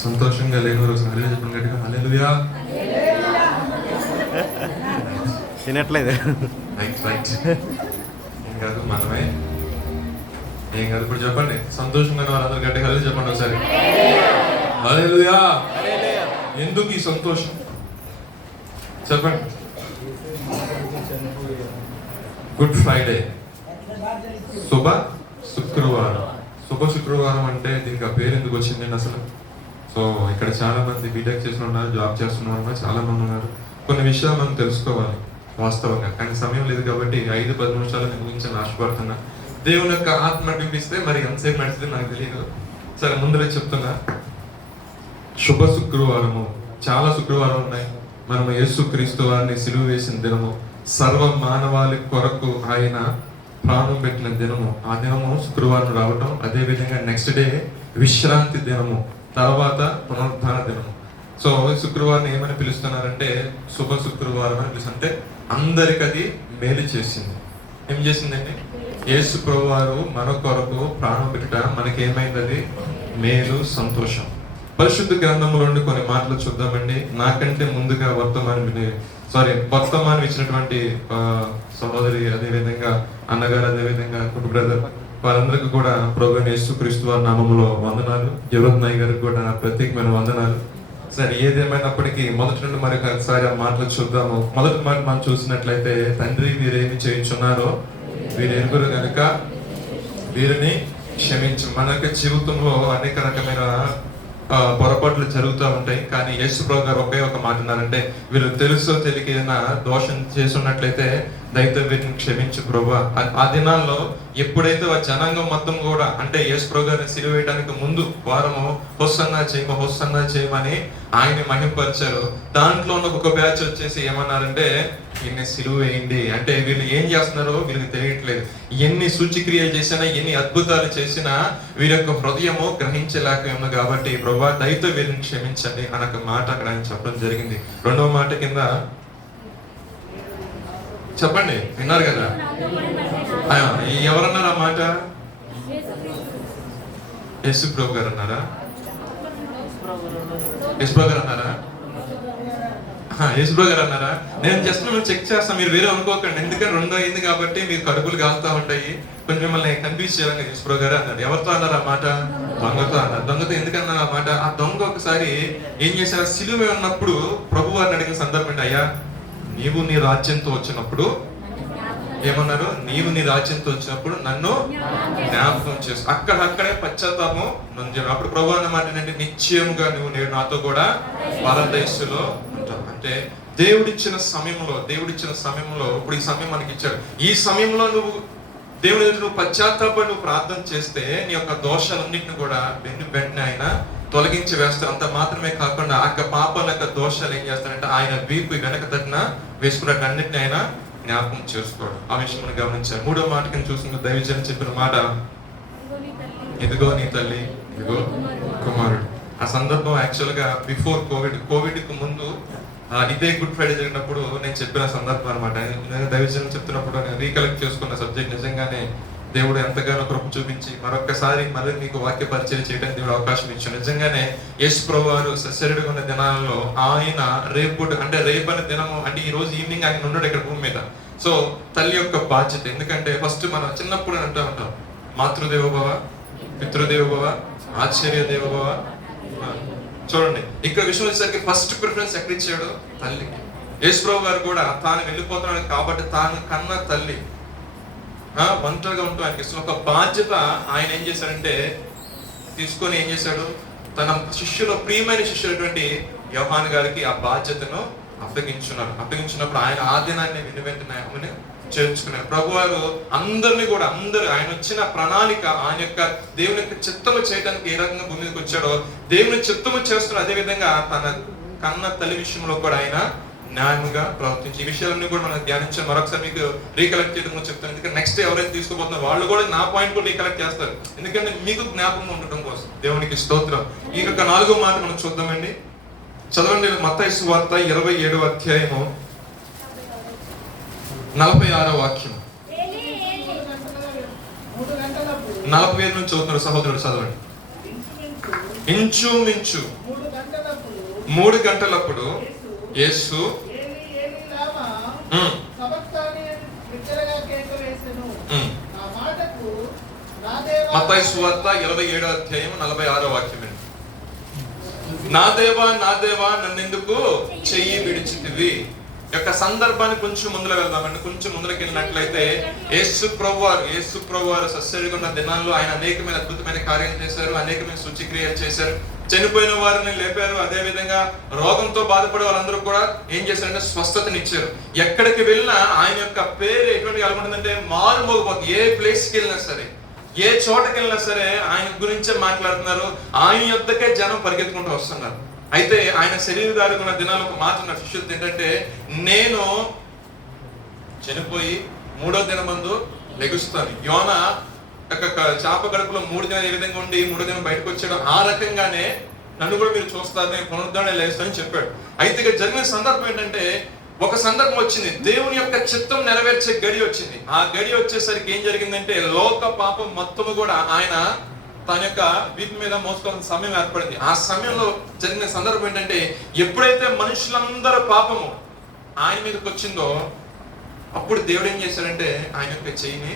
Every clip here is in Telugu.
సంతోషంగా లేని రోజు హల్లెలూయా చెప్పండి గట్టిగా. హల్లెలూయా. తినట్లేదు. రైట్ ఏం కాదు, మనమే ఏం కాదు. ఇప్పుడు చెప్పండి, సంతోషంగా ఉన్న వాళ్ళందరూ గట్టిగా హల్లెలూయా చెప్పండి ఒకసారి. హల్లెలూయా. ఎందుకు ఈ సంతోషం చెప్పండి. గుడ్ ఫ్రైడే, శుభ శుక్రవారం. శుభ శుక్రవారం అంటే దీనికి ఆ పేరు ఎందుకు వచ్చిందండి అసలు? సో ఇక్కడ చాలా మంది బీటెక్ చేసిన ఉన్నారు, జాబ్ చేస్తున్న వాళ్ళు చాలా మంది ఉన్నారు. కొన్ని విషయాలు మనం తెలుసుకోవాలి వాస్తవంగా, కానీ సమయం లేదు కాబట్టి 5-10 నిమిషాలు నేను గురించి ఆశపడుతున్నా. దేవుని యొక్క ఆత్మ నడిపిస్తే మరి ఎంతసేపు నడిస్తే నాకు తెలియదు. సరే, ముందులే చెప్తున్నా. శుభ శుక్రవారము, చాలా శుక్రవారం ఉన్నాయి. మనం యేసుక్రీస్తు వారిని సిలువ వేసిన దినము, సర్వ మానవాళి కొరకు ఆయన ప్రాణం పెట్టిన దినము. ఆ దినము శుక్రవారం రావటం, అదే విధంగా నెక్స్ట్ డే విశ్రాంతి దినము, తర్వాత పునరుద్ధాన దినము. సో శుక్రవారం ఏమని పిలుస్తున్నారంటే శుభ శుక్రవారం అని పిలుస్తారు. అంటే అందరికి అది మేలు చేసింది. ఏం చేసిందండి? యేసు ప్రభువారు మన కొరకు ప్రాణం పెట్టుట మనకేమైంది? అది మేలు, సంతోషం. పరిశుద్ధ గ్రంథంలోని కొన్ని మాటలు చూద్దామండి. నాకంటే ముందుగా వర్తమానం ఇచ్చినటువంటి సహోదరి, అదేవిధంగా అన్నగారు, అదేవిధంగా బ్రదర్, వారందరికీ కూడా ప్రభువైన యేసుక్రీస్తు వారి నామములో వందనాలు. జగన్నాయ్ గారికి కూడా ప్రత్యేకమైన వందనాలు. సరే, ఏదేమైనప్పటికీ మొదటి నుండి మరి ఒకసారి ఆ మాటలు చూద్దాము. మొదటి మాట మనం చూసినట్లయితే, తండ్రి వీరేమి చేయించున్నారో వీరు ఎరుగురు కనుక వీరిని క్షమించు. మన యొక్క జీవితంలో అనేక రకమైన పొరపాట్లు జరుగుతూ ఉంటాయి. కానీ యేసు ప్రభు గారు ఒకే ఒక మాట అన్నారంటే, వీళ్ళు తెలుసో తెలియక ఏదైనా దోషం చేస్తున్నట్లయితే దయతో వీరిని క్షమించు ప్రభు. ఆ దినాల్లో ఎప్పుడైతే ఆ జనాంగం మొత్తం కూడా, అంటే యేసు ప్రభు గారిని సిలువ వేయడానికి ముందు వారము హోసన్నా చేయమని ఆయన్ని మహింపరిచారు. దాంట్లో ఉన్న ఒక బ్యాచ్ వచ్చేసి ఏమన్నారంటే, ఈయన్ని సిలువ వేయండి. అంటే వీళ్ళు ఏం చేస్తున్నారో వీళ్ళకి తెలియట్లేదు. ఎన్ని సూచక్రియలు చేసినా, ఎన్ని అద్భుతాలు చేసినా వీరి యొక్క హృదయము గ్రహించలేకపోయింది. కాబట్టి ప్రభా దయతో వీరిని క్షమించండి అన్న ఒక మాట అక్కడ ఆయన చెప్పడం జరిగింది. రెండవ మాట కింద చెప్పండి, విన్నారు కదా? ఎవరన్నారు ఆ మాట? యేసు ప్రభు గారు అన్నారా? యేసు ప్రభు గారు అన్నారా? యేసు ప్రభు గారు అన్నారా? నేను జస్ట్ మిమ్మల్ని చెక్ చేస్తాను, మీరు వేరే అనుకోకండి. ఎందుకంటే 2 అయింది కాబట్టి మీరు కడుపులు కాలుతా ఉంటాయి, కొంచెం మిమ్మల్ని కన్ఫ్యూజ్ చేయాలని యేసు ప్రభు గారు అన్నారు. ఎవరితో అన్నారు ఆ మాట? దొంగతో అన్నారు. దొంగతో ఎందుకన్నారు ఆ మాట? ఆ దొంగ ఒకసారి ఏం చేశారు? సిలువ ఉన్నప్పుడు ప్రభు వారిని అడిగిన సందర్భం, అయ్యా నీవు నీ రాజ్యంతో వచ్చినప్పుడు ఏమన్నారు? నీవు నీ రాజ్యంతో వచ్చినప్పుడు నన్ను జ్ఞాపకం చేసు. అక్కడే పశ్చాత్తాపం నొందాను. అప్పుడు ప్రభు అన్న మాట ఏంటంటే, నిశ్చయముగా నువ్వు నేను నాతో కూడా పరదేశంలో ఉంటావు. అంటే దేవుడిచ్చిన సమయంలో ఇప్పుడు ఈ సమయం మనకి ఇచ్చాడు. ఈ సమయంలో నువ్వు దేవుడి నువ్వు పశ్చాత్తాపడి నువ్వు ప్రార్థన చేస్తే నీ యొక్క దోషాలన్నింటిని కూడా వెంటనే ఆయన తొలగించి వేస్తారు. అంత మాత్రమే కాకుండా ఆ పాపాల యొక్క దోషాలు ఏం చేస్తారంటే ఆయన వీపు వెనక తట్టిన వేసుకున్నట్టు అన్నింటినీ ఆయన జ్ఞాపకం చేసుకోవడం. ఆ విషయం మనం గమనించారు. 3వ మాట కింద చూసిన దైవజనం చెప్పిన మాట, ఇదిగో నీ తల్లి, ఇదిగో కుమారుడు. ఆ సందర్భం యాక్చువల్ గా బిఫోర్ కోవిడ్ కు ముందు ఇదే గుడ్ ఫ్రైడే జరిగినప్పుడు నేను చెప్పిన సందర్భం అనమాట. దైవజనం చెప్తున్నప్పుడు నేను రీకలెక్ట్ చేసుకున్న సబ్జెక్ట్. నిజంగానే దేవుడు ఎంతగానో కృప చూపించి మరొకసారి మళ్ళీ మీకు వాక్య పరిచయం చేయడానికి దేవుడు అవకాశం ఇచ్చాడు. నిజంగానే యేసు ప్రభువు వారు సశరీరంగా ఉన్న దినాలలో ఆయన రేపటి దినము, అంటే ఈ రోజు ఈవినింగ్ ఆయన ఉన్నాడు ఇక్కడ భూమి మీద. సో తల్లి యొక్క బాధ్యత, ఎందుకంటే ఫస్ట్ మనం చిన్నప్పుడు అంటూ ఉంటాం, మాతృదేవోభవ, పితృదేవోభవ, ఆచార్య దేవోభవ. చూడండి, ఇక్కడ విషయం వచ్చేసరికి ఫస్ట్ ప్రిఫరెన్స్ ఎక్కడ ఇచ్చాడు? తల్లికి. యేసు ప్రభు గారు కూడా తాను వెళ్ళిపోతున్నాడు కాబట్టి తాను కన్న తల్లి ఒంటరిగా ఉంటూ ఆయనకి ఇస్తున్న ఒక బాధ్యత ఆయన ఏం చేశాడంటే తీసుకొని ఏం చేశాడు? తన ప్రియమైన శిష్యులటువంటి యోహాను గారికి ఆ బాధ్యతను అప్పగించినప్పుడు ఆయన ఆ దినాన్ని వెంటనే ఆమెను చేర్చుకున్నారు. ప్రభు వారు అందరూ ఆయన వచ్చిన ప్రణాళిక, ఆయన యొక్క దేవుని యొక్క చిత్తము చేయడానికి ఏ రకంగా భూమికి వచ్చాడో దేవుని చిత్తము చేస్తున్న అదే విధంగా తన కన్న తల్లి విషయంలో కూడా ఆయన న్యాయంగా ప్రవర్తించి ఈ విషయాలన్నీ కూడా మనం ధ్యానించాం. మరొకసారి మీకు రీకలెక్ట్ చేయడం చెప్తాను. ఎందుకంటే నెక్స్ట్ ఎవరైతే తీసుకోబోతున్నారో వాళ్ళు కూడా నా పాయింట్ కూడా రీకలెక్ట్ చేస్తారు, ఎందుకంటే మీకు జ్ఞాపకం ఉండటం కోసం. దేవునికి స్తోత్రం. ఈ యొక్క 4వ మాట మనం చూద్దామండి. చదవండి, మత్తయి సువార్త 27వ అధ్యాయము 46వ వాక్యం. 45 నుంచి చదువుతున్నారు సహోదరుడు, చదవండి. ఇంచుమించు 3 గంటలప్పుడు యేసు మత్తయి సువార్త 27వ అధ్యాయం 46వ వాక్యం. నా దేవా నన్నెందుకు చెయ్యి విడిచితివి యొక్క సందర్భాన్ని కొంచెం ముందులో వెళ్దామండి. కొంచెం ముందుకు వెళ్ళినట్లయితే యేసు ప్రభువారు సస్యగా ఉన్న దినాల్లో ఆయన అనేకమైన అద్భుతమైన కార్యాలు చేశారు, అనేకమైన సూచక్రియలు చేశారు, చనిపోయిన వారిని లేపారు. అదే విధంగా రోగంతో బాధపడే వాళ్ళందరూ కూడా ఏం చేశారంటే స్వస్థతనిచ్చారు. ఎక్కడికి వెళ్ళినా ఆయన యొక్క పేరు ఎటువంటి కలుగుతుందంటే మారుమోగిపోతుంది. ఏ ప్లేస్కి వెళ్ళినా సరే, ఏ చోటకి వెళ్ళినా సరే ఆయన గురించే మాట్లాడుతున్నారు. ఆయన యొద్దకే జనం పరిగెత్తుకుంటూ వస్తున్నారు. అయితే ఆయన శరీరధారికి ఉన్న దినాలు ఒక మాట ఉన్న శిష్యులు ఏంటంటే, నేను చనిపోయి 3వ దినమందు లెగుస్తాను. యోనా చేప గడుపులో 3 దినాలు ఏ విధంగా ఉండి 3వ దినం బయటకు వచ్చాడు, ఆ రకంగానే నన్ను కూడా మీరు చూస్తారు, నేను పునరుద్ధరణ లేస్తానని చెప్పాడు. అయితే ఇక్కడ జరిగిన సందర్భం ఏంటంటే, ఒక సందర్భం వచ్చింది, దేవుని యొక్క చిత్తం నెరవేర్చే గడి వచ్చింది. ఆ గడి వచ్చేసరికి ఏం జరిగిందంటే, లోక పాపం మొత్తము కూడా ఆయన తన యొక్క వీపు మీద మోసుకోవాల్సిన సమయం ఏర్పడింది. ఆ సమయంలో జరిగిన సందర్భం ఏంటంటే, ఎప్పుడైతే మనుషులందరూ పాపము ఆయన మీదకి వచ్చిందో అప్పుడు దేవుడు ఏం చేశాడంటే ఆయన యొక్క చెయ్యిని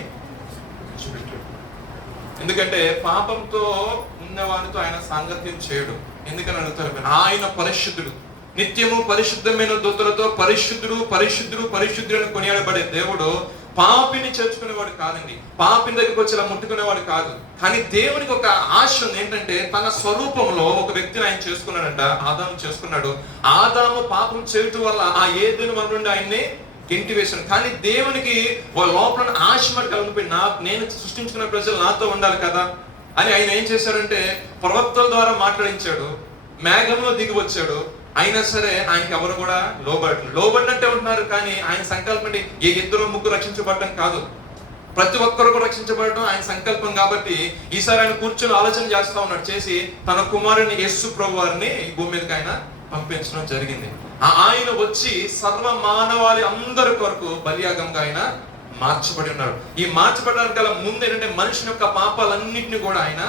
చూపెట్టాడు. ఎందుకంటే పాపంతో ఉన్నవారితో ఆయన సాంగత్యం చేయడు. ఎందుకని అడుగుతారు, ఆయన పరిశుద్ధుడు, నిత్యము పరిశుద్ధమైన దూతలతో పరిశుద్ధుడు పరిశుద్ధుడు పరిశుద్ధుడు కొనియాడబడే దేవుడు పాపిని చేర్చుకునేవాడు కాదండి. పాపిని దగ్గరికి వచ్చి ఇలా ముట్టుకునేవాడు కాదు. కానీ దేవునికి ఒక ఆశ ఉంది ఏంటంటే, తన స్వరూపంలో ఒక వ్యక్తిని ఆయన చేసుకున్నాడంట, ఆదాము చేసుకున్నాడు. ఆదాము పాపం చేయటం వల్ల ఆ ఏదైనా మన నుండి ఆయన్ని గెంటి వేశాడు. కానీ దేవునికి లోపల ఆశ మాట కలిగిపోయి, నేను సృష్టించుకున్న ప్రజలు నాతో ఉండాలి కదా అని ఆయన ఏం చేశాడంటే ప్రవక్తల ద్వారా మాట్లాడించాడు, మేఘంలో దిగి వచ్చాడు. అయినా సరే ఆయనకి ఎవరు కూడా లోబడినట్టే ఉంటున్నారు. కానీ ఆయన సంకల్పం ఏ 2-3 రక్షించబడటం కాదు, ప్రతి ఒక్కరు కూడా రక్షించబడటం ఆయన సంకల్పం. కాబట్టి ఈసారి ఆయన కూర్చొని ఆలోచన చేస్తా ఉన్నాడు, చేసి తన కుమారుని యేసు ప్రభు వారిని ఈ భూమి మీదకి ఆయన పంపించడం జరిగింది. ఆయన వచ్చి సర్వ మానవాళి అందరి కొరకు బలియాగంగా ఆయన మార్చబడి ఉన్నాడు. ఈ మార్చబడడానికి గల ముందు ఏంటంటే, మనిషిని యొక్క పాపాలన్నింటినీ కూడా ఆయన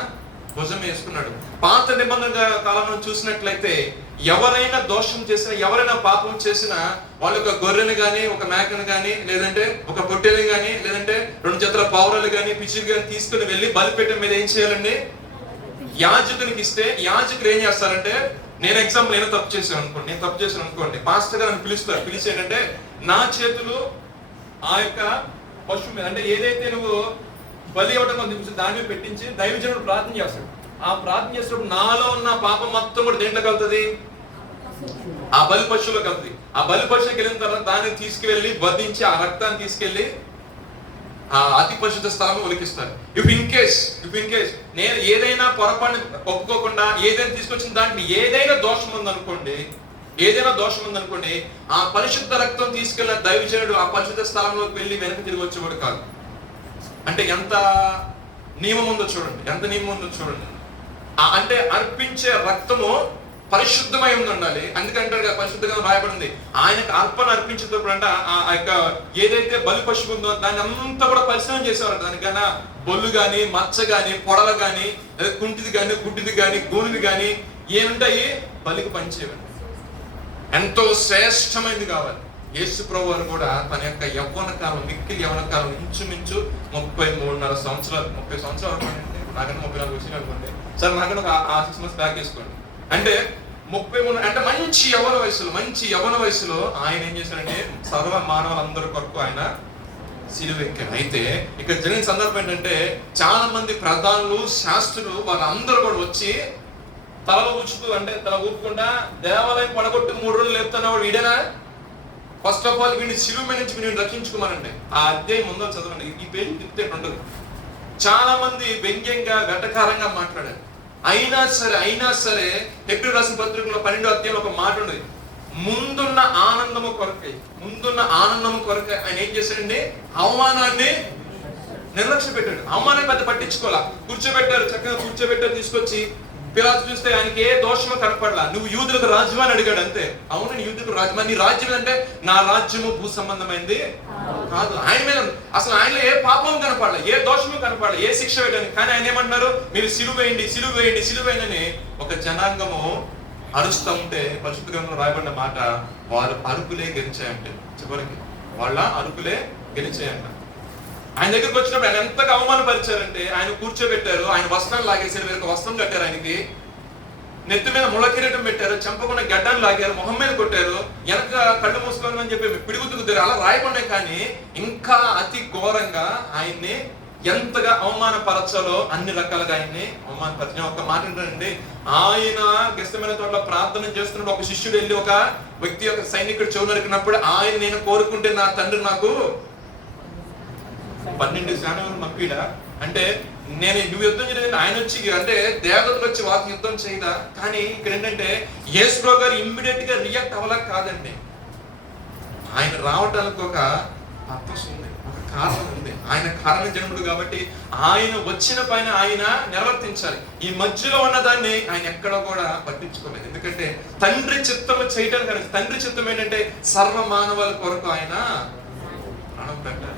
భుజం వేసుకున్నాడు. పాత నిబంధన కాలంలో చూసినట్లయితే ఎవరైనా దోషం చేసినా, ఎవరైనా పాపం చేసినా, వాళ్ళ యొక్క గొర్రెను గాని, ఒక మేకను గాని, లేదంటే ఒక పొట్టేలు గాని, లేదంటే 2 జతల పావురాలు గాని, పిచ్చిలు గాని తీసుకుని వెళ్ళి బలిపీఠం మీద ఏం చేయాలండి, యాజకునికి ఇస్తే యాజకులు ఏం చేస్తారంటే, నేను తప్పు చేశాను అనుకోండి, పాస్టర్ గారు పిలుస్తారు. పిలిచి ఏంటంటే, నా చేతులు ఆ యొక్క పశువు మీద, అంటే ఏదైతే నువ్వు బలి ఇవ్వడం దాని మీద పెట్టించి దైవజనుడు ప్రార్థన చేస్తాడు. ఆ ప్రార్థన చేసినప్పుడు నాలో ఉన్న పాపం మొత్తం కూడా దేంట్లో కలుగుతుంది, ఆ బలి పశువులో కలుగుతుంది. ఆ బలి పశువుకి వెళ్ళిన తర్వాత దాన్ని తీసుకువెళ్ళి వధించి ఆ రక్తాన్ని తీసుకెళ్లి ఆ అతి పరిశుద్ధ స్థలం ఒలికిస్తారు. ఇఫ్ ఇన్ కేస్ నేను ఏదైనా పొరపాటు ఒప్పుకోకుండా ఏదైనా తీసుకొచ్చిన దాంట్లో ఏదైనా దోషం ఉందనుకోండి, ఆ పరిశుద్ధ రక్తం తీసుకెళ్ళిన దైవజనుడు ఆ పరిశుద్ధ స్థలంలోకి వెళ్ళి వెనక్కి తిరిగి వచ్చేవాడు కాదు. అంటే ఎంత నియమం ఉందో చూడండి. అంటే అర్పించే రక్తము పరిశుద్ధమై ఉండాలి. అందుకంటే పరిశుద్ధంగా రాయబడింది, ఆయనకు అర్పణ అర్పించేటప్పుడు అంట ఆ యొక్క ఏదైతే బలి పశువు ఉందో దాన్ని అంతా కూడా పరిశీలన చేసేవారు. దానికన్నా బొల్లు గాని, మచ్చ గాని, పొడలు గాని, కుంటిది గాని, గుడ్డిది గాని, గోనుది గాని ఏముంటాయి, బలికి పనిచేయండి. ఎంతో శ్రేష్టమైనది కావాలి. యేసు ప్రభు వారు కూడా తన యొక్క యవ్వన కాలం, మిక్కిలి యవ్వన కాలం ఇంచుమించు 33.5 సంవత్సరాలు, 30 సంవత్సరాలు అనుకోండి, నాకన్నా 34 వచ్చినాయి అనుకోండి, సరే నాకన్నా ఒక 6 months బ్యాక్ వేసుకోండి, అంటే 33, అంటే మంచి యవ్వన వయసులో ఆయన ఏం చేశాడంటే సర్వ మానవులందరి కొరకు ఆయన సిలువ ఎక్కారు. అయితే ఇక్కడ జరిగిన సందర్భం ఏంటంటే, చాలా మంది ప్రధానులు, శాస్త్రులు వాళ్ళందరూ కూడా వచ్చి తల ఊపుకుండా దేవాలయం పడగొట్టు 3 రోజులు లేపుతున్నవాడు వీడేనా, ఫస్ట్ ఆఫ్ ఆల్ వీడిని సిలువ మీద నుంచి వీడిని రక్షించుకోమనండి. ఆ అధ్యాయం ముందో చదవండి, ఈ పేరు తిప్పితే ఉండదు. చాలా మంది వ్యంగ్యంగా వెటకారంగా మాట్లాడారు. అయినా సరే హెబ్రీ రాసిన పత్రికలో 12వ అధ్యాయంలో ఒక మాట ఉంది, ముందున్న ఆనందము కొరకై ఆయన ఏం చేశాడండి, అవమానాన్ని నిర్లక్ష్య పెట్టాడు. అవమానం పెద్ద పట్టించుకోవాలా, చక్కగా కూర్చోబెట్టారు. తీసుకొచ్చి పిలాతు చూస్తే ఆయనకి ఏ దోషము కనపడలా. నువ్వు యూదులకు రాజ్యం అని అడిగాడు అంతే. అవును, యూదులకు రాజ్యం, నీ రాజ్యం అంటే నా రాజ్యము భూ సంబంధమైంది కాదు. ఆయన మీద అసలు ఆయనలో ఏ పాపం కనపడలే, ఏ దోషము కనపడలే, ఏ శిక్ష వేయడానికి. కానీ ఆయన ఏమంటున్నారు, మీరు సిలువ వేయండి, సిలువ వేయండి, సిలువ వేయండి అని ఒక జనాంగము అరుస్తూ ఉంటే పరిశుద్ధ గ్రంథంలో రాయబడిన మాట, వారు అరుపులే గెలిచాయంటే. చివరికి వాళ్ళ అరుపులే గెలిచాయంట. ఆయన దగ్గరికి వచ్చినప్పుడు ఆయన ఎంతగా అవమానపరిచారంటే, ఆయన కూర్చోబెట్టారు, ఆయన వస్త్రాలు లాగేసారు, వేరొక వస్త్రం కట్టారు, ఆయనకి నెత్తి మీద ముళ్ళ కిరీటం పెట్టారు, చెంపకున్న గడ్డను లాగారు, మొహం మీద కొట్టారు, వెనక కళ్ళు మూసుకోవాలని అని చెప్పి పిడుగుతుకుతారు. అలా రాయకుండా కానీ ఇంకా అతి ఘోరంగా ఆయన్ని ఎంతగా అవమానపరచాలో అన్ని రకాలుగా ఆయన్ని అవమానపరిచిన. ఒక మాట ఏంటంటే, ఆయన గెత్సేమనే తోటలో ప్రార్థన చేస్తున్నప్పుడు ఒక శిష్యుడు వెళ్ళి ఒక వ్యక్తి యొక్క సైనికుడు చెవు నరికినప్పుడు, ఆయన నేను కోరుకుంటే నా తండ్రి నాకు 12 శానములు మప్పిడా అంటే, నేను నువ్వు యుద్ధం చేయలేదు, ఆయన వచ్చి అంటే దేవతలు వచ్చి వారికి యుద్ధం చేయదా. కానీ ఇక్కడ ఏంటంటే యేసుప్రభు గారు ఇమ్మీడియట్ గా రియాక్ట్ అవ్వలేక కాదండి, ఆయన రావడానికి ఒక పర్పస్ ఉంది, ఒక కారణం ఉంది. ఆయన కారణ జన్ముడు కాబట్టి ఆయన వచ్చిన పైన ఆయన నిర్వర్తించాలి. ఈ మధ్యలో ఉన్నదాన్ని ఆయన ఎక్కడో కూడా పట్టించుకోలేదు. ఎందుకంటే తండ్రి చిత్తము చేయడానికి కానీ, తండ్రి చిత్తం ఏంటంటే సర్వ మానవాల కొరకు ఆయన ప్రాణం పెట్టాలి.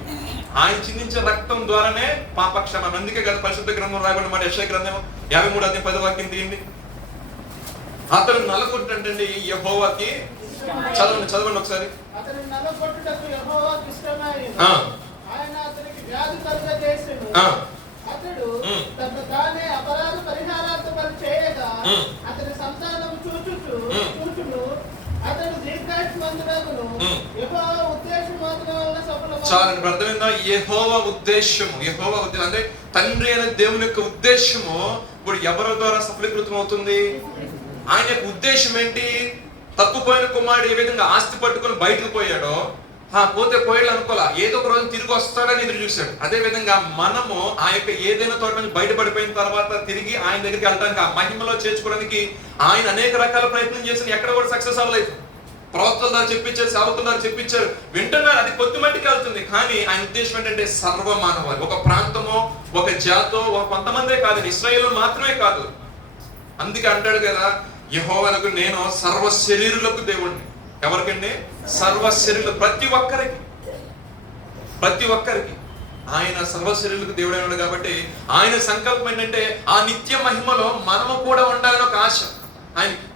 ఆయన చిందించే రక్తం ద్వారానే పాపక్షమం. అందుకే కదా పరిశుద్ధ గ్రంథం రాయబడిన మాట, యెషయా గ్రంథం 53:10 తీయండి. అతను నలగొట్టండి యెహోవాకి, చదవండి ఒకసారి. అతను నలగొట్టుటకు యెహోవాకి ఇష్టమైనది, ఆయన అతనికి వ్యాధి కలుగజేసెను. అతడు తనకు తానే అపరాధ పరిహారార్థం చేయగా అతని సంతానము చూచును. అతడు దీర్ఘాయుష్మంతుడగును. యెహోవా ఉద్దేశము అతని వలన సఫలమగును. చాలండి, అర్థమైందా? యెహోవా ఉద్దేశము, యెహోవా ఉద్దేశం అంటే తండ్రి అయిన దేవుని యొక్క ఉద్దేశము ఇప్పుడు ఎవరి ద్వారా సఫలీకృతం అవుతుంది? ఆయన యొక్క ఉద్దేశం ఏంటి? తప్పుపోయిన కుమారుడు ఏ విధంగా ఆస్తి పట్టుకొని బయటకు పోయాడో, పోతే పోయాడు అనుకోలే, ఏదో ఒక రోజు తిరిగి వస్తాడని ఎదురు చూశాడు. అదే విధంగా మనము ఆ యొక్క ఏదైనా తోట నుంచి బయటపడిపోయిన తర్వాత తిరిగి ఆయన దగ్గరికి వెళ్ళడానికి, ఆ మహిమలో చేర్చుకోవడానికి ఆయన అనేక రకాల ప్రయత్నం చేసిన, ఎక్కడ కూడా సక్సెస్ అవ్వలేదు. ప్రవక్తల ద్వారా చెప్పించారు, సేవకుల ద్వారా చెప్పించారు, వింటున్నారు, అది కొద్ది మట్టికి వెళ్తుంది. కానీ ఆయన ఉద్దేశం ఏంటంటే సర్వమానవాళి, ఒక ప్రాంతమో ఒక జాతో ఒక కొంతమందే కాదు, ఇశ్రాయేలు మాత్రమే కాదు. అందుకే అంటాడు కదా, యెహోవాకు నేను సర్వ శరీరులకు దేవుణ్ణి. ఎవరికండి? సర్వ శరీరులు, ప్రతి ఒక్కరికి ఆయన సర్వ శరీరులకు దేవుడైనాడు. కాబట్టి ఆయన సంకల్పం ఏంటంటే ఆ నిత్య మహిమలో మనము కూడా ఉండాలని ఒక ఆశ ఆయనకి.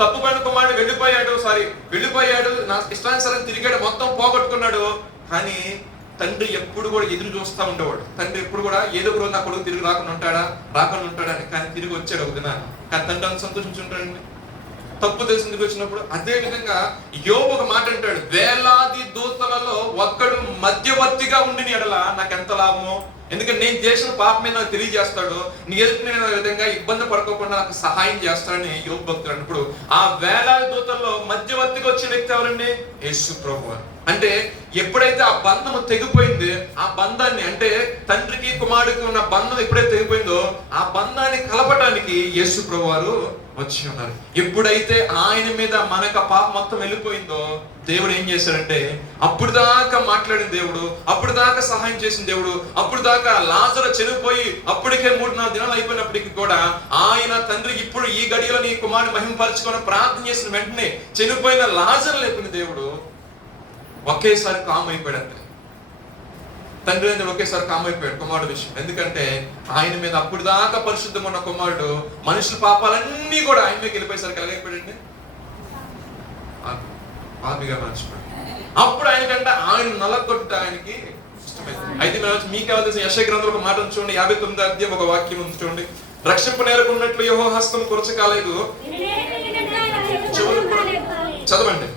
తప్పుపైన కుమారుడు వెళ్ళిపోయాడు, నా ఇష్టానుసారం తిరిగాడు, మొత్తం పోగొట్టుకున్నాడు. కానీ తండ్రి ఎప్పుడు కూడా ఎదురు చూస్తూ ఉండేవాడు. తండ్రి ఎప్పుడు కూడా ఏదో ఒక రోజు నా కొడుకు తిరిగి రాకుండా ఉంటాడా అని. కానీ తిరిగి వచ్చాడు ఒక దినాన్ని. కానీ తండ్రి అంత సంతోషించుంటాడండి తప్పు తెలిసిందికి వచ్చినప్పుడు. అదే విధంగా యోబు ఒక మాట అంటాడు, వేలాది దూతలలో ఒక్కడు మధ్యవర్తిగా ఉండిన ఎడల నాకు ఎంత లాభమో. ఎందుకంటే నేను చేసిన పాపం మీద నాకు తెలియజేస్తాడు, నీ ఎదుటి నేను విధంగా ఇబ్బంది పడుకోకుండా నాకు సహాయం చేస్తాడని యోబు భక్తుడు అన్నప్పుడు, ఆ వేలాది దూతల్లో మధ్యవర్తిగా వచ్చిన వ్యక్తి ఎవరండి? యేసు ప్రభువు. అంటే ఎప్పుడైతే ఆ బంధము తెగిపోయింది, ఆ బంధాన్ని అంటే తండ్రికి కుమారుడికి ఉన్న బంధం ఎప్పుడైతే తెగిపోయిందో, ఆ బంధాన్ని కలపడానికి యేసు ప్రభువారు వచ్చి ఉన్నారు. ఎప్పుడైతే ఆయన మీద మనకు పాప మొత్తం వెళ్ళిపోయిందో, దేవుడు ఏం చేశాడంటే అప్పుడు దాకా మాట్లాడిన దేవుడు, అప్పుడు దాకా సహాయం చేసిన దేవుడు, అప్పుడు దాకా లాజరు చనిపోయి అప్పటికే 3-4 దినాలు అయిపోయినప్పటికీ కూడా ఆయన తండ్రి ఇప్పుడు ఈ గడియలో నీ కుమారుని మహిమపరచుకొని ప్రార్థన చేసిన వెంటనే చనిపోయిన లాజరు లేపిన దేవుడు ఒకేసారి కామ్ అయిపోయాడు. తండ్రి అనేది ఒకేసారి కామ్ అయిపోయాడు కుమారుడు విషయం. ఎందుకంటే ఆయన మీద అప్పుడు దాకా పరిశుద్ధం ఉన్న కుమారుడు మనుషుల పాపాలన్నీ కూడా ఆయన మీద వెళ్ళిపోయేసరికి ఎలాగైపోయాడండి? పాపిగా మర్చిపోయాడు. అప్పుడు ఆయనకంటే ఆయన నలగొట్ట ఆయనకి ఇష్టమైంది. అయితే మీకు ఎవరు తెలుసు, యెషయా గ్రంథంలో ఒక మాట చూడండి, 59వ అధ్యాయం ఒక వాక్యం ఉంది చూడండి. రక్షింపు నేరకున్నట్లు యెహోవా హస్తం కురచ కాలేదు. చదవండి.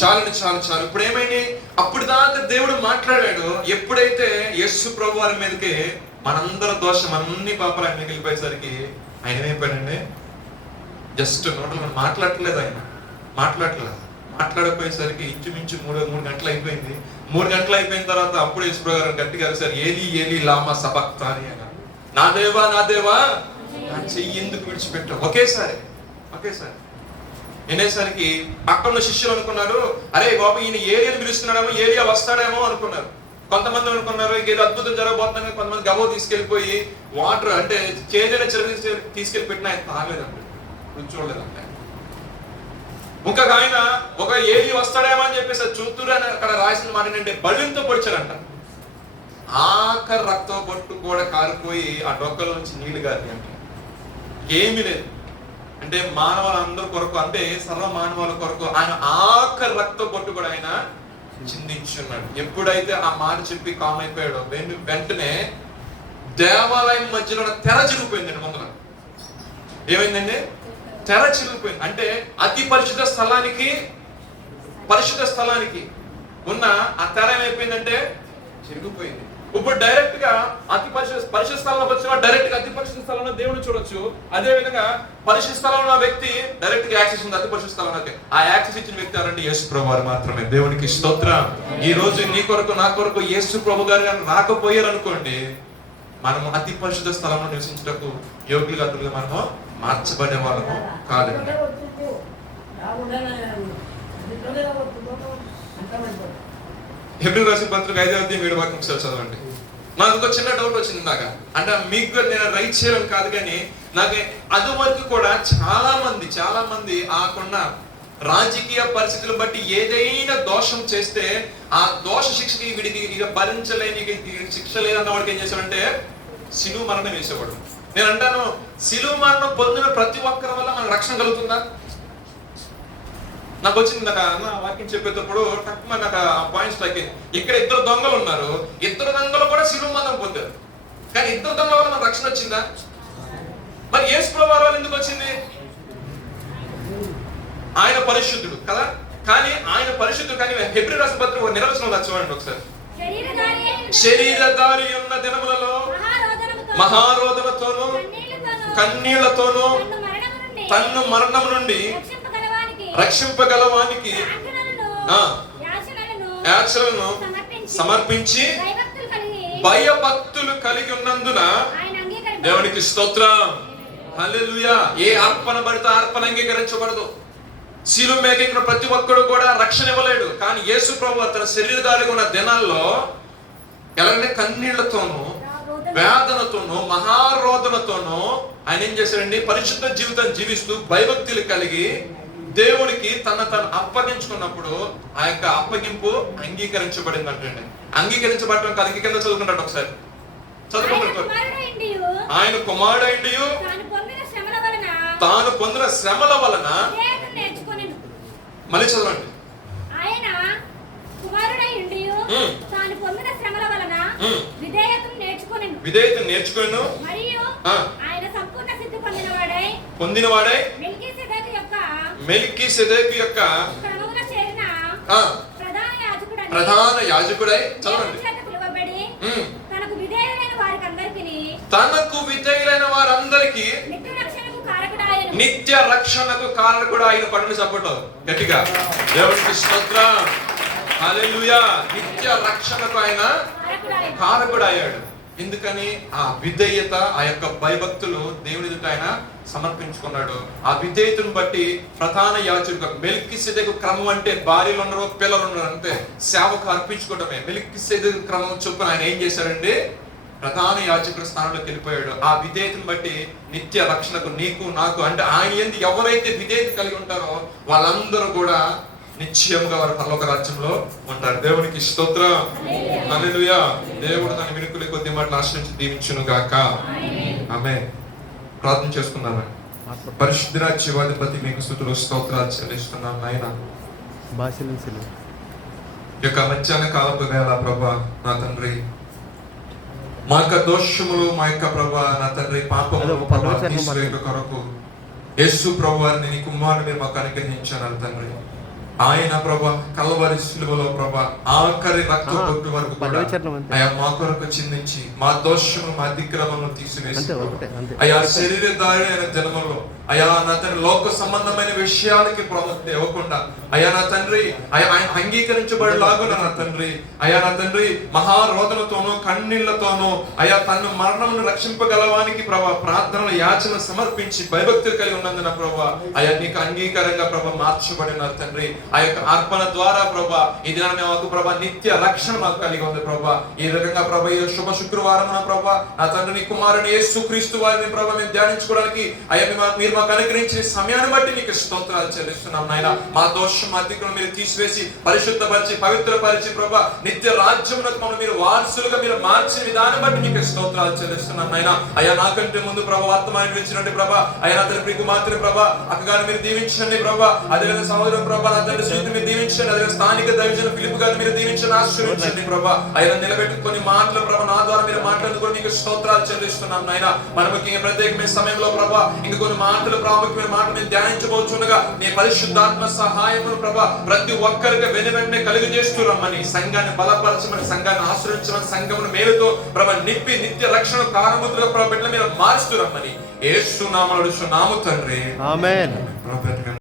చాలు. ఇప్పుడు ఏమైంది? అప్పుడు దాకా దేవుడు మాట్లాడాడు. ఎప్పుడైతే యేసు ప్రభు వారి మీదకి మనందరి దోషం అన్ని పాపాలు ఆయన మీదకి వెళ్ళిపోయేసరికి ఆయన ఏమైపోయాడండి? జస్ట్ నోట్లో మాట్లాడట్లేదు. ఆయన మాట్లాడకపోయేసరికి ఇంచుమించు 3 గంటలు అయిపోయింది. 3 గంటలు అయిపోయిన తర్వాత అప్పుడు యేసు ప్రభు గారు గట్టిగా అరిచారు, ఏలీ ఏలీ లామా సబక్తాని అని. నా దేవా నా చెయ్యి ఎందుకు విడిచిపెట్టావు? ఒకేసారి వినేసరికి పక్కన శిష్యులు అనుకున్నారు, అరే బాబు ఈయన ఏలియాని పిలుస్తున్నాడేమో, ఏలియా వస్తాడేమో అనుకున్నారు. కొంతమంది అనుకున్నారు ఇంకేదో అద్భుతం జరగబోతుందని, కొంతమంది గబో తీసుకెళ్లిపోయి వాటర్ అంటే చేదైన చెరువు తీసుకెళ్లి పెట్టిన ఆయన తాగలేదండి, రుచి చూడలేదంటే. ఇంకొక ఆయన ఒక ఏలి వస్తాడేమో అని చెప్పేసి చూతురు అని అక్కడ రాసిన మాట ఏంటంటే బళ్ళింతో పొడిచారంట. ఆఖరి రక్తం పట్టు కూడా కారిపోయి ఆ డొక్కల నుంచి నీళ్లు గారి అంటే ఏమీ లేదు. అంటే మానవులందరి కొరకు, అంటే సర్వ మానవాల కొరకు ఆయన ఆఖరి రక్త పట్టు కూడా ఆయన చిందించున్నాడు. ఎప్పుడైతే ఆ మాట చెప్పి కామ్ అయిపోయాడో వెంటనే దేవాలయం మధ్యలో తెర చిరిగిపోయిందండి. ముందర ఏమైందండి? తెర చిరిగిపోయింది. అంటే అతి పరిశుద్ధ స్థలానికి ఉన్న ఆ తెర ఏమైపోయిందంటే చిరిగిపోయింది. ఇప్పుడు డైరెక్ట్ గా అతి పరిశుద్ధ స్థలంలోకి వచ్చిన డైరెక్ట్ గా అతి పరిశుద్ధ స్థలంలో దేవుడు చూడొచ్చు. అదే విధంగా పరిశుద్ధ స్థలంలో వ్యక్తి డైరెక్ట్ గా యాక్సెస్ ఉంది అతి పరిశుద్ధ స్థలంలోకి. ఆ యాక్సెస్ ఇచ్చిన వ్యక్తి ఎవరంటే యేసు ప్రభు వారు మాత్రమే. దేవునికి స్తోత్రం. ఈ రోజు నీ కొరకు నా కొరకు యేసు ప్రభు గారు రాకపోయారు అనుకోండి, మనము అతి పరిశుద్ధ స్థలంలో నివసించటకు యోగ్యులుగా అతులుగా మనము మార్చబడే వాళ్ళము కాదండి. హెబ్రీయులకు రాసిన పత్రిక 5వ అధ్యాయం 7వ వాక్యం చదవండి. నాకు ఒక చిన్న డౌట్ వచ్చింది ఇందాక. అంటే మీకు నేను రైట్ చేయడం కాదు, కానీ నాకు అది వరకు కూడా చాలా మంది ఆకున్న రాజకీయ పరిస్థితులు బట్టి ఏదైనా దోషం చేస్తే ఆ దోష శిక్షకి వీడికి ఇక భరించలేని శిక్ష లేదన్న వాడికి ఏం చేశాడంటే శిలువ మరణం వేసేవాడు. నేను అంటాను, శిలువ మరణం పొందిన ప్రతి ఒక్కరి వల్ల మన రక్షణ కలుగుతుందా? నాకు వచ్చింది నాకు అన్న వాక్యం చెప్పేటప్పుడు నాకు ఆ పాయింట్స్ తగ్గింది. ఇక్కడ 2 దొంగలు ఉన్నారు, 2 దొంగలు కూడా శిలువ మరణం పొందారు, కానీ 2 దొంగల వల్ల మన రక్షణ వచ్చిందా? మరి యేసు ప్రభువు వల్ల ఎందుకు వచ్చింది? ఆయన పరిశుద్ధుడు కదా, కానీ ఆయన పరిశుద్ధుడు. కానీ హెబ్రీయులకు రాసిన పత్రిక నిర్వచనం చూడండి ఒకసారి. శరీరధారి ఉన్న దినములలో మహారోదనతోనూ కన్నీళ్లతోనూ తన్ను మరణం నుండి రక్షింపగలవానికి యాచనలను సమర్పించి భయభక్తులు కలిగి ఉన్నందున దేవునికి స్తోత్రం. హల్లెలూయా. ఏ అర్పణ పడితే అర్పణ అంగీకరించబడదు. శిలువ మీద ఎక్కిన ప్రతి ఒక్కడు కూడా రక్షణ ఇవ్వలేడు. కానీ యేసు ప్రభువు తన శరీరధారిగా ఉన్న దినాల్లో ఎలాగంటే కన్నీళ్లతోనూ వేదనతోనూ మహారోదనతోనూ ఆయన ఏం చేశాడండి? పరిశుద్ధ జీవితం జీవిస్తూ భయభక్తులు కలిగి దేవుడికి తను అప్పగించుకున్నప్పుడు ఆ యొక్క అప్పగింపు అంగీకరించబడింది అంటే. అంగీకరించబడటం కాదు, ఇంక కింద చదువుకుంటాడు ఒకసారి చదువుకుంటాడు. ఆయన కుమారుడైండి తాను పొందిన శ్రమల వలన, మళ్ళీ చదవండి. ఆయన కుమారుడైండి తాను పొందిన శ్రమల వలన విధేయతను నేర్చుకొనెను మరియు ఆయన సంపూర్ణ సిద్ధి పొందినవాడై మెల్కీసెదెకు యొక్క క్రమమున చేరిన ప్రధాన యాజకుడై చదవండి. తనకు విధేయులైన వారందరికీ నిత్య రక్షణకు కారకుడు ఆయన. పన్ను చప్పటం గట్టిగా దేవునికి స్తోత్రం. హల్లెలూయా. నిత్య రక్షణకు ఆయన కారకుడు అయ్యాడు. ఎందుకని? ఆ విధేయత, ఆ యొక్క భయభక్తులు దేవుని ఎదుట ఆయన సమర్పించుకున్నాడు. ఆ విధేయతను బట్టి ప్రధాన యాజకుడు మెల్కీసెదెకు క్రమం అంటే భార్యలు ఉన్నారు, పిల్లలు ఉన్నారు, అంతే సేవకు అర్పించుకోవడమే. మెల్కీసెదెకు క్రమం చొప్పున ఆయన ఏం చేశాడండి? ప్రధాన యాజకుడు స్థానంలోకి వెళ్ళిపోయాడు. ఆ విధేయతను బట్టి నిత్య రక్షణకు నీకు నాకు, అంటే ఆయన యందు ఎవరైతే విధేయత కలిగి ఉంటారో వాళ్ళందరూ కూడా నిశ్చయముగా వారు పరలోక రాజ్యంలో ఉంటారు. దేవునికి స్తోత్రం. హల్లెలూయా. దేవుడు తన వినుకులు కొద్ది మాటలు ఆశ్రయించి దీవించును గాక. ఆమేన్. ప్రార్థన చేసుకుందాం. పరిశుద్ధ జీవాధిపతి మీకు స్తుతులు స్తోత్రాలు చెల్లిస్తున్నాం నాయన. ఈ యొక్క మధ్యాహ్న కాలపు వేళ ప్రభా నా తండ్రి, మా యొక్క దోషములు, మా యొక్క ప్రభా నా తండ్రి పాపములు కొరకు యేసు ప్రభు వారిని నీ కుమారుని మీరు మాకు అనుగ్రహించారు తండ్రి. ఆయన ప్రభా కల్వరి శిలువలో ప్రభా ఆఖరి రక్త బొట్టు వరకు కూడా అయా మా కొరకు చిందించి మా దోషము మా అతిక్రమములను తీసివేసి అయా శరీరధారి అయిన జన్మలో అయా నా తండ్రి లోక సంబంధమైన విషయాలకి ప్రాముఖ్యత ఇవ్వకుండా అయా నా తండ్రి ఆయన అంగీకరించబడేలాగున నా తండ్రి అయా నా తండ్రి మహారోదనతోనూ కన్నీళ్లతోనూ అయా తన మరణమును రక్షింపగలవానికి ప్రభా ప్రార్థనల యాచన సమర్పించి భయభక్తులు కలిగి ఉన్నందున ప్రభా అయా నీకు అంగీకారంగా ప్రభా మార్చబడిన తండ్రి ఆ యొక్క అర్పణ ద్వారా ప్రభా ఈ దినాన్ని మాకు ప్రభా నిత్య రక్షణ మాకు కలిగి ఉంది ప్రభా ఈ రకంగా ప్రభా ఈ శుభ శుక్రవారం ప్రభా నా తండ్రి నీ కుమారుని యేసుక్రీస్తు వారిని ప్రభా మేము ధ్యానించుకోవడానికి అయ్యా మీరు మాకు అనుగ్రహించిన సమయాన్ని బట్టి నీకు స్తోత్రాలు చెల్లిస్తున్నాం నాయన. మా దోషం అధికులను మీరు తీసివేసి పరిశుద్ధపరిచి పవిత్రపరిచి ప్రభా నిత్య రాజ్యములకు మమ్మల్ని మీరు వారసులుగా మీరు మార్చిన విధానం బట్టి నీకు స్తోత్రాలు చెల్లిస్తున్నాం నాయన. అయ్యా నాకంటే ముందు ప్రభా వర్తమానం ఇచ్చినట్టు ప్రభా అయ్యా అతని ప్రియ కుమార్తెని ప్రభా అక్కగారిని మీరు దీవించండి ప్రభా అదేవిధంగా సహోదరు ప్రభా అతని స్థితిని మీరు దీవించండి అదే స్థానిక దైవజన ఫిలిప్ గారిని మీరు దీవించండి ఆశీర్వదించండి ప్రభా అయ్యా నిలబెట్టుకొని మాటలు ప్రభా నా ద్వారా మీరు మాట్లాడుకొని నీకు స్తోత్రాలు చెల్లిస్తున్నాం నాయన. మన ముఖ్యంగా ప్రత్యేకమైన సమయంలో ప్రభా ఇంకా కొన్ని మాటలు ప్రాముఖ్యమైన మాటలు నేను ధ్యానించబోచుండగా నీ పరిశుద్ధాత్మ సహాయమును ప్రభా ప్రతి ఒక్కరికి వెనువెంటనే కలుగు చేస్తూ రమ్మని సంఘాన్ని బలపరచమని సంఘాన్ని ఆశ్రయించమని సంఘమును మేలుతో ప్రభా నింపి నిత్య రక్షణ కారణముగా ప్రభా బిడ్డల మీద మారుస్తూ రమ్మని యేసు నామములో అడుగుచున్నాము తండ్రి. ఆమేన్. ప్రభా